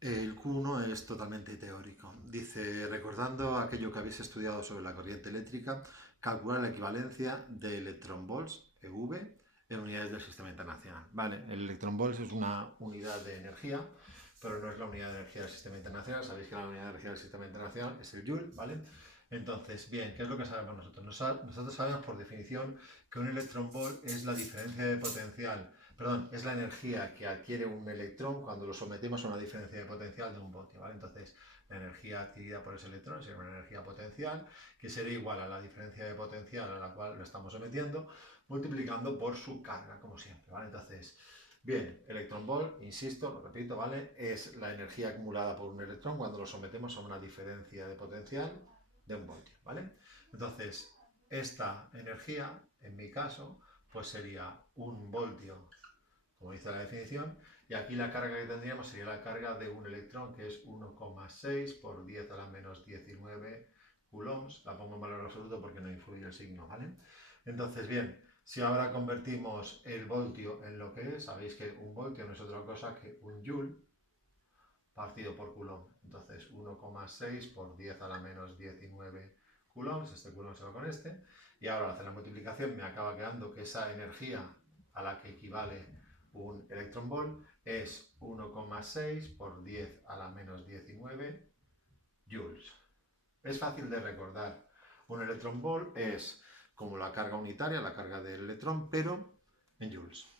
El Q1 es totalmente teórico. Dice, recordando aquello que habéis estudiado sobre la corriente eléctrica, calcular la equivalencia de electronvolts, EV, en unidades del sistema internacional. Vale, el electronvolts es una unidad de energía, pero no es la unidad de energía del sistema internacional. Sabéis que la unidad de energía del sistema internacional es el Joule, ¿vale? Entonces, bien, ¿qué es lo que sabemos nosotros? Nosotros sabemos por definición que un electronvolt es la diferencia de potencial, perdón, es la energía que adquiere un electrón cuando lo sometemos a una diferencia de potencial de un voltio, ¿vale? Entonces, la energía adquirida por ese electrón sería una energía potencial que sería igual a la diferencia de potencial a la cual lo estamos sometiendo, multiplicando por su carga, como siempre, ¿vale? Entonces, bien, electronvolt, insisto, lo repito, ¿vale? Es la energía acumulada por un electrón cuando lo sometemos a una diferencia de potencial de un voltio, ¿vale? Entonces, esta energía, en mi caso, pues sería un voltio, como dice la definición, y aquí la carga que tendríamos sería la carga de un electrón, que es 1,6 por 10 a la menos 19 coulombs. La pongo en valor absoluto porque no influye el signo, ¿vale? Entonces, bien, si ahora convertimos el voltio en lo que es, sabéis que un voltio no es otra cosa que un joule partido por coulomb. Entonces 1,6 por 10 a la menos 19 coulombs, este coulomb se va con este, y ahora al hacer la multiplicación me acaba quedando que esa energía a la que equivale un electronvolt es 1,6 por 10 a la menos 19 joules. Es fácil de recordar. Un electronvolt es como la carga unitaria, la carga del electrón, pero en joules.